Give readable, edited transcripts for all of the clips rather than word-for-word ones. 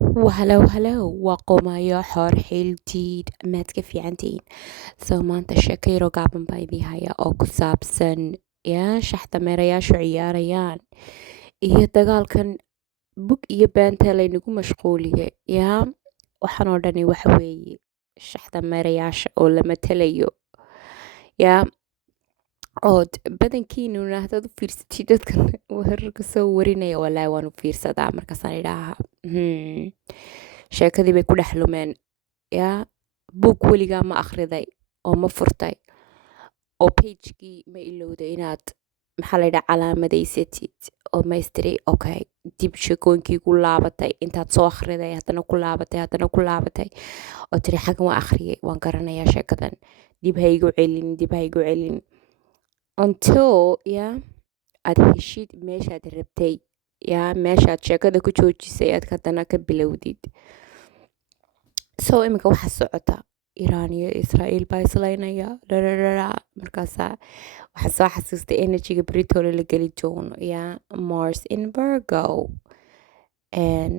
وهلا وقومايا xor xiltiid maad ka fiicantihiin soo maanta sheekayro gaaban baa idii haya oo ku saabsan shaxda meerayaashu ciyaarayaan iyo dagaalkan bug iyo beenta laynagu mashquuliyey waxaan oo dhani waxa weeye shaxda meerayaasha oo la matalayo yaa ood badankiinuna haddaad u fiirsatid dadkan wararka soo warinaya walaahi waan u fiirsadaa markaasaan idhaaha sheekadii bay ku dhex lumeen buug weligaa ma akhriday oo ma furtay oo pagekii ma ilowday inaad maxaa laydhaa calaamadaysatid oo maystiri okay dib sheekooyinkii ku laabatay intaad soo akhriday haddana ku laabatay oo tiri xagan waa akhriyay waan garanayaa sheekadan dib ha igu celin until aad heshid meeshaad rabtay meeshaad sheekada ku joojisay aad haddana ka bilowdid soo iminka waxa socota Iran iyo Israel baa islaynaya markaasaa waxaa soo xasuustay energyga britole la geli doono Mars in Virgo and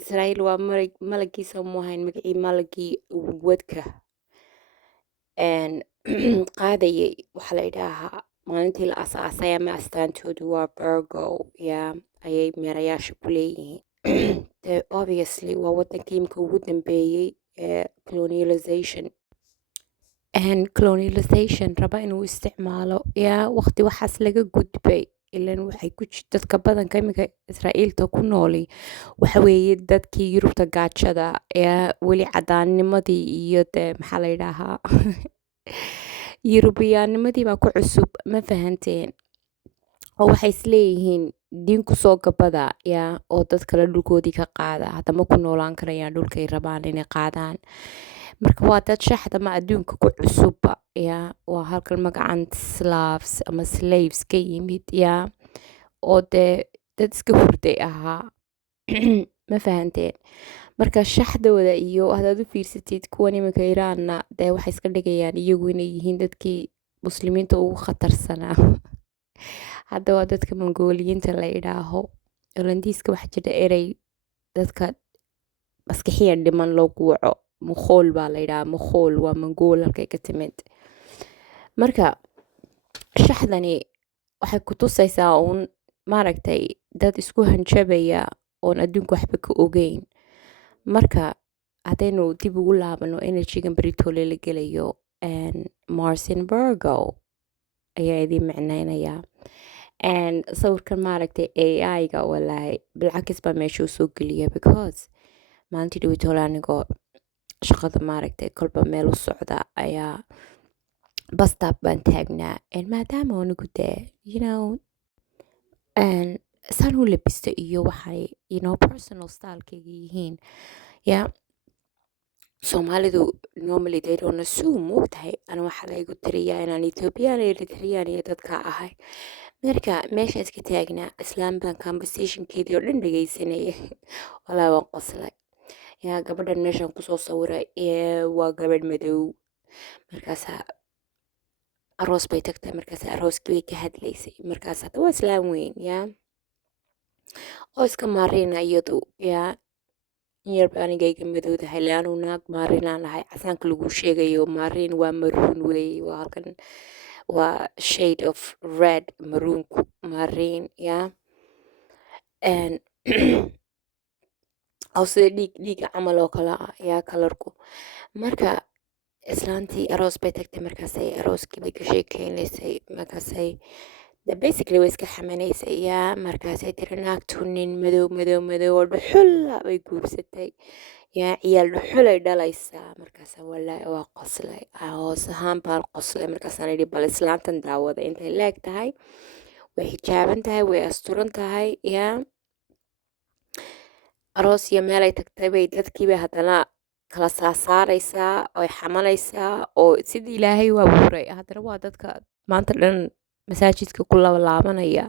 Israel waa malagiisa mu ahayn magacii malagii wadka qaadayay waxaa la idhaahaa maalintii la asaasay ama astaantoodu waa Virgo ayay meerayaasha ku leeyihiin obviously waa wadankii imika ugu dambeeyey ee colonialization raba inuu isticmaalo waqti waxaas laga gudbay ilan waxay dadka badanka iminka Israa'iilta ku nooli waxa weeye dadkii Yurubta gaajada weli cadaannimadii iyo dee maxaa la yidhaahaa Yurubiyaanimadii baa ku cusub ma fahanteen oo waxay isleeyihiin diinku soo gabada oo dad kale dhulkoodii ka qaada haddama ku noolaan karayaan dhulkay rabaan inay qaadaan marka waa dad shaxda ma adduunka ku cusubba waa halkan magacan slavs ama slaves ka yimid oo dee dad iska hurday ahaa ma fahanteen marka shaxdooda iyo haddaad u fiirsatid kuwan iminka Iraanna dee waxay iska dhigayaan iyagu inay yihiin dadkii muslimiinta ugu khatarsanaa hadda waa dadka mongooliyiinta la idhaaho holandiiska waxaa jira erey dadka maskixiyan dhiman loogu waco mukhool baa la idhaha mukhool waa mongool halkay ka timid marka shaxdani waxay ku tusaysaa uun maaragtay dad isku hanjabaya oon adduunka waxba ka ogeyn marka haddaynu dib ugu laabano energygan britole la gelayo Mars in Virgo ayaa idiin micnaynayaa sawirkan maaragtay AI-ga walaahi bilcakis baa meesha u soo geliya because maalintii dhawitoole anigoo shaqada maaragtay kolba meel u socda ayaa bastap baan taagnaa maadaama anigu dee saan u labisto iyo waxay personal stylekayga yihiin Soomaalidu normally they don't assume moogtahay ana waxaa laygu tiriyaa inaan Ethiopian iyo Eritrean iyo dadka ahay marka meesha iska taagnaa islaan baan conversationkeedii oo dhan dhegeysanaya walaa waan qoslay gabadhan meeshaan kusoo sawiray waa gabadh madow markaasaa aroos bay tagtay markaasaa arooskii bay ka hadlaysay markaas hadda waa islaan weyn oo iska maarina iyadu yarba anigayga madowdahay leanuu naag maarinaan lahay casaanka lagu sheegayo maarin waa maroon weeye waa halkan waa shade of red maroonku maarin oo sida dhiiga camal oo kale ah kalarku marka islaantii aroos bay tagtay markaasay arooskii bay ka sheekeynaysay markaasay basically way iska xamanaysay markaasay tiri naagtu nin madow oo dhuxula bay guursatay ciyaal dhuxulay dhalaysaa markaasa walaahi waa qoslay hoos ahaan baan qoslay markaasaan idhi bal islaantan daawada intay leeg tahay way xijaaban tahay way asturan tahay aroos iyo meelay tagtay bay dadkiibay haddana kala saaraysaa oy xamalaysaa oo sidii ilaahay u abuuray haddana waa dadka maanta dhan masaajidka ku laabanaya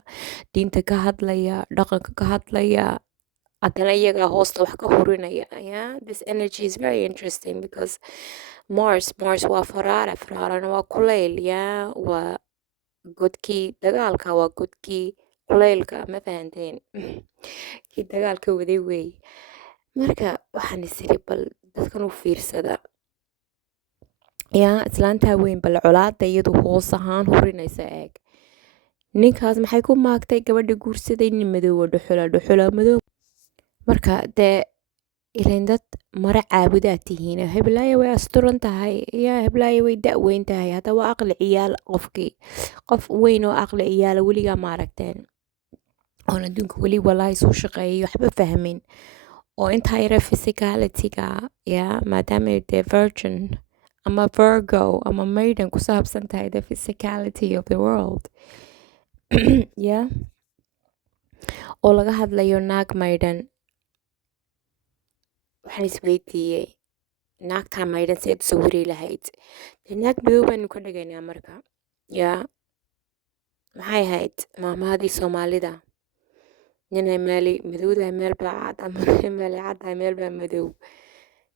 diinta ka hadlaya dhaqanka ka hadlaya haddana iyagaa hoosta wax ka hurinaya this energy is very interesting because Mars waa faraarana waa kulayl waa godkii dagaalka waa godkii kulaylka ma fahanteen kii dagaalka waday wey. Marka waxaan isiri bal dadkan u fiirsada yaa islaantaa weyn bal colaada iyadu hoos ahaan hurinaysa eeg. Ninkaas maxay ku maagtay gabadha guursaday nin madoowa dhuxula madow. Marka dee ilayn dad mara caabudaad tihiin heblaayo way asturan tahay yaa heblaayo way da-weyn tahay hadda waa aqli ciyaal qof weyn oo aqli ciyaala weligaa ma aragteen oon adduunka weli walaahi soo shaqeeyay waxba fahmin oo intaa yara physicalityga yaa maadaama dee virgin ama Virgo ama maiden ku saabsan tahay the physicality of the world yaa oo laga hadlayo naag maiden. Waxaan isweydiiyey naagtaa maydhan seed u sawiri lahayd dee naag madow baynu ka dhigaynaa marka yaa maxay ahayd maamahadii soomaalida ninay meeli madowdahay meel baa cad ama meeli caddahay meel baa madow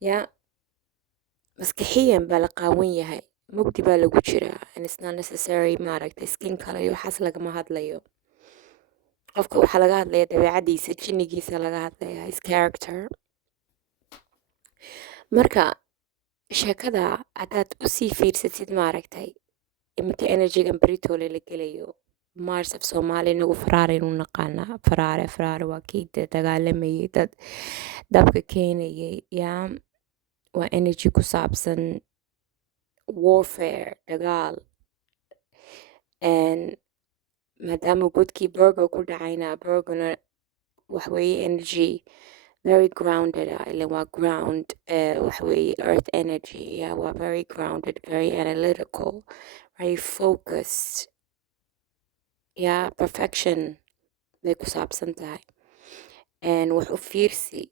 yaa maskaxiyan baa la qaawan yahay mugdi baa lagu jiraa and it's not necessary maaragtay skin color iyo waxaas lagama hadlayo qofka waxaa laga hadlaya dabeecadiisa jinnigiisa laga hadlaya his character. Marka sheekada haddaad usii fiirsatid maaragtay iminka energygan britole la gelayo mars af soomaali inagu faraare inu naqaanaa faraare waa kii dagaalamayay dad dabka keenayay yaa waa energy ku saabsan warfare dagaal maadaama godkii Virgo ku dhacayna Virgona waxweeye energy very grounded ilan waa ground waxweeye earth energy yeah waa very grounded very analytical very focused yeah perfection bay ku saabsan tahay wax u fiirsi.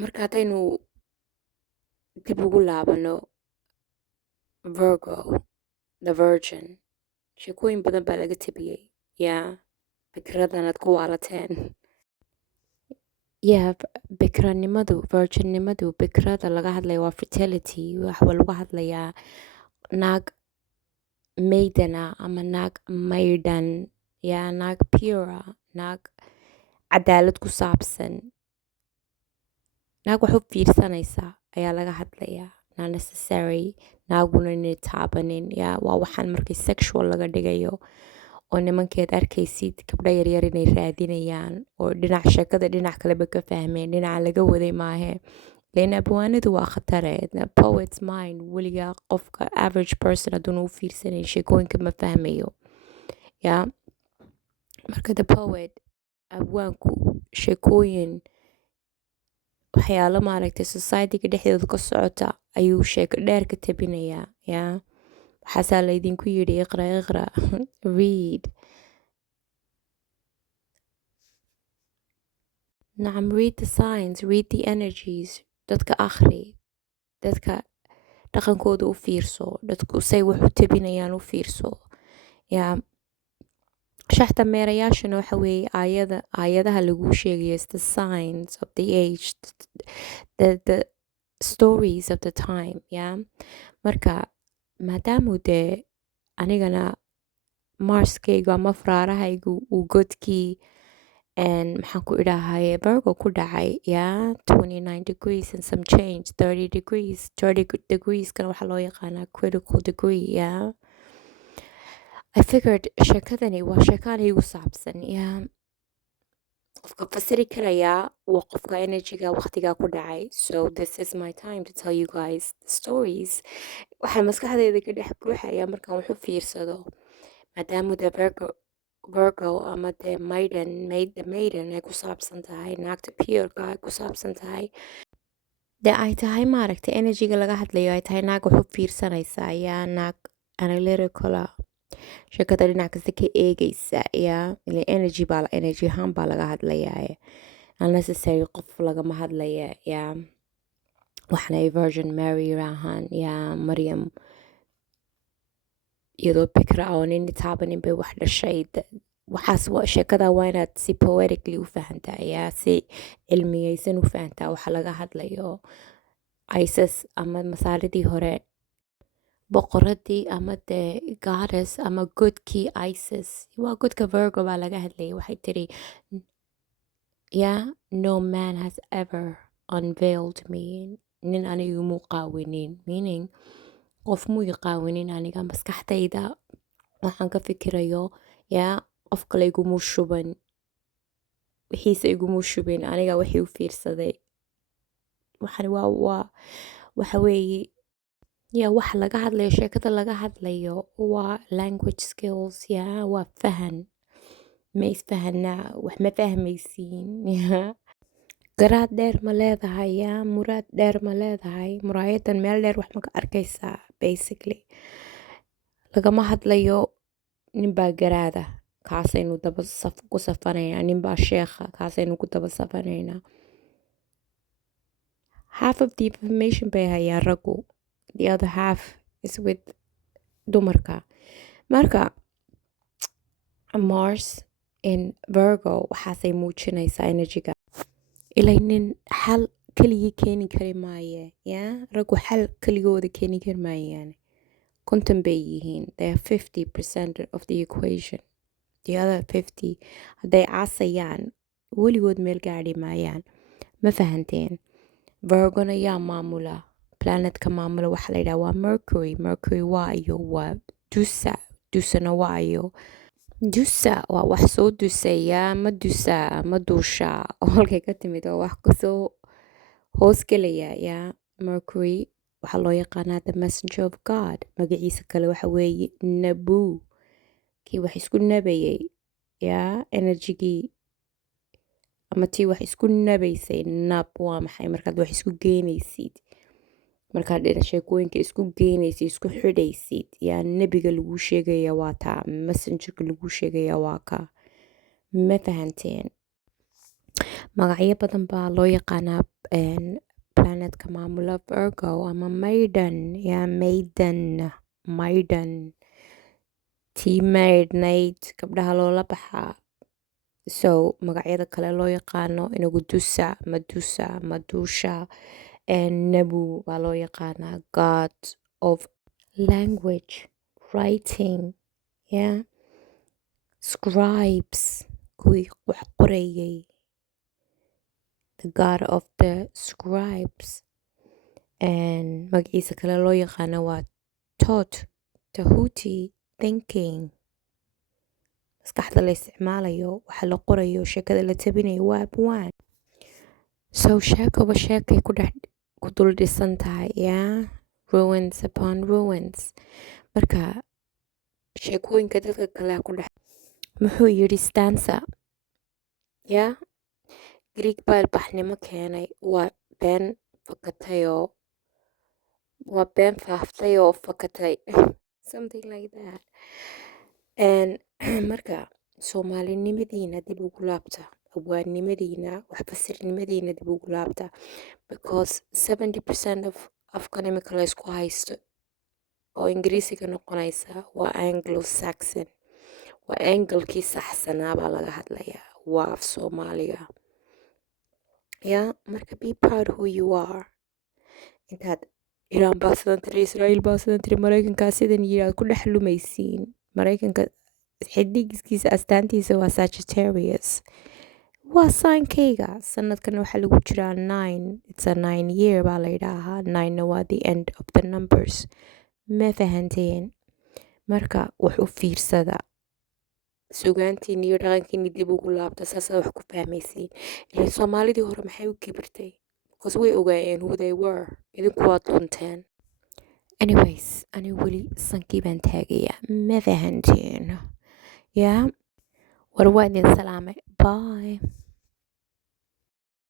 Marka haddaynu dib ugu laabano Virgo the virgin sheekooyin badan baa laga tabiyey yaa fikradanaad ku waalateen yaa bikranimadu virginnimadu bikrada laga hadlaya waa fertility waxaa lagu hadlayaa naag maidana ama naag maydhan yaa naag pura naag cadaalad ku saabsan naag wax u fiirsanaysa ayaa laga hadlayaa not necessary naaguna inay taabanin yaa waa waxaan markay sexual laga dhigayo oo nimankeed arkaysid gabdho yaryar inay raadinayaan oo dhinac sheekada dhinac kaleba ka fahmeen dhinaca laga waday maahe len abwaanadu waa khatareed poet's mind weligaa qofka average person hadduuna u fiirsanayn sheekooyinka ma fahmayo yaa marka the poet abwaanku sheekooyin waxyaalo maaragtay societyga dhexdooda ka socota ayuu sheeko dheer ka tabinayaa yaa waxaasaa laydinku yidhi iqra read nacam read the signs read the energies dadka akhri dadka dhaqankooda u fiirso dadku say wax u tabinayaan u fiirso yaa shaxta meerayaashana waxa weeye aayadaha lagu sheegayo is the signs of the age the stories of the time yaa marka maadaamuu dee anigana marskayga ama faraarahaygu uu godkii maxaan ku idhaahaye Virgo ku dhacay yaa 29 degrees and some change 30 degrees kana waxaa loo yaqaanaa critical degree yaa I figured sheekadani waa sheekaan igu saabsan yaa qofka fasiri karayaa waa qofka energyga waqtigaa ku dhacay so this is my time to tell you guys the stories waxaa maskaxdeeda ka dhex buuxaya markaan wax u fiirsado maadaama de Virgo ama de maiden ay ku saabsan tahay naagta pureka ay ku saabsan tahay de ay tahay maaragtay energyga laga hadlayo ay tahay naag wax u fiirsanaysa yaa naag analytical sheekada dhinac kasta ka eegaysa yaa ile energy ahaan baa laga hadlayaa unnecessary qof lagama hadlaya yaa waxna ay Virgin Mary ahaan yaa Maryam iyadoo bikra oo nin taabanin bay wax dhashay waxaas sheekada waa inaad si poetically u fahantaa yaa si cilmiyeysan u fahantaa waxa laga hadlayo Isis ama masaaridii hore boqoradii ama dee goddess ama godkii Isis. Waa godka Virgo baa laga hadlayay. Waxay tiri, yeah, no man has ever unveiled me. Nin anigu muu qaawinin. Meaning, qof muu i qaawinin aniga maskaxdayda. Waxaan ka fikirayo, yeah, qof kale igumuu shuban. Wixiisa igumuu shubin. Aniga wixii u fiirsaday. Waxani waxa weeye, yeah, wax laga hadlayo, sheekada laga hadlayo waa language skills, yeah, waa fahan. Ma isfahanaa, wax ma fahmaysiin, yeah. Garaad dheer ma leedahay, yeah, muraad dheer ma leedahay. Muraayadan meel dheer wax ma ka arkaysaa, basically. Lagama hadlayo ninbaa garaada, kaasaynu daba ku safanaynaa. Ninbaa sheekha, kaasaynu ku daba safanaynaa. Half of the information bay hayaan raggu. The other half is with dumarka. Marka Mars in Virgo waxaasay muujinaysaa energy-ga. Ilaa nin xal keligii keeni kari maaye, yeah? Raggu xal keligooda keeni kari maayaan. Konton bay yihiin. They are 50% of the equation. The other 50 hadday caasayaan weligood meel gaadhi maayaan. Ma fahanteen? Virgona yaa maamula. Planetka maamula waxaa la yidhaha waa Mercury. Mercury waa iyo waa dusa. Dusana waa iyo. Dusa waa wax soo dusaya, ma dusa, ma duusha. Halkay ka timid waa wax kusoo hoosgelaya, yeah. Mercury waxaa loo yaqaanaa the messenger of God. Magaciisa kale waxa weeye Nabu. Kii wax isku nabayay, yeah, energy-gii ama tii wax isku nabaysay. Nab waa maxay? Markaad wax isku geynaysid, markaad sheekooyinka isku geynaysid, isku xidhaysid, yaa nebiga lagu sheegaya waa taa, messengerka lagu sheegaya waa ka. Ma fahanteen? Magacyo badan baa loo yaqaanaa planetka maamula Virgo ama Maiden, yaa Maiden, tii maidnayd gabdhaha loola baxaa. So magacyada kale loo yaqaano inagu dusa, madusa, madusha, Nabu baa loo yaqaanaa God of language, writing, yeah, scribes, kuwii wax qorayay, the God of the scribes. Magaciisa kale loo yaqaano waa Tot, Tahuti, thinking. Maskaxda la isticmaalayo, waxa la qorayo, sheekada la tabinayo waa abwaan. So sheekaba sheekay ku dul dhisan tahay, yeah, ruins upon ruins. Marka sheekooyinka dadka kale ku dhex muxuu yidhi stanza, yeah, Greek baa ilbaxnimo keenay. Waa been fakatayoo, waa been faaftay oo fakatay. Something like that. Marka Soomaalinimadiina dib ugu laabta, abwaannimadiina, waxfasirnimadiina dib ugu laabta, because 70% of afkan imika la isku haysto oo Ingiriisiga noqonaysa waa Anglo-Saxon. Waa anglekii saxsanaa baa laga hadlayaa, waa af Soomaaliga. Yeah, marka be proud who you are. Intaad Iran baa sidan tiri, Israel baa sidan tiri, Maraykankaa sidan yidhi ku dhex lumaysiin. Maraykanka xidigiskiisa astaantiisa waa Sagittarius. Waa signkayga. Sanadkan waxaa lagu jiraa 9. It's a 9 year baa la yidhaahaa. 9na waa the end of the numbers. Ma fahanteen? Marka wax u fiirsada. Sugaantiini iyo dhaqankiini dib ugu laabta, saasaa wax ku fahmaysiin. Ilaa Soomaalidii hore maxay u kibirtay? Because way ogaayeen who they were. Idinku waad lunteen. Anyways, anigu weli sankii baan taagayaa. Ma fahanteen? Yeah. War waa idin salaamay. Bye.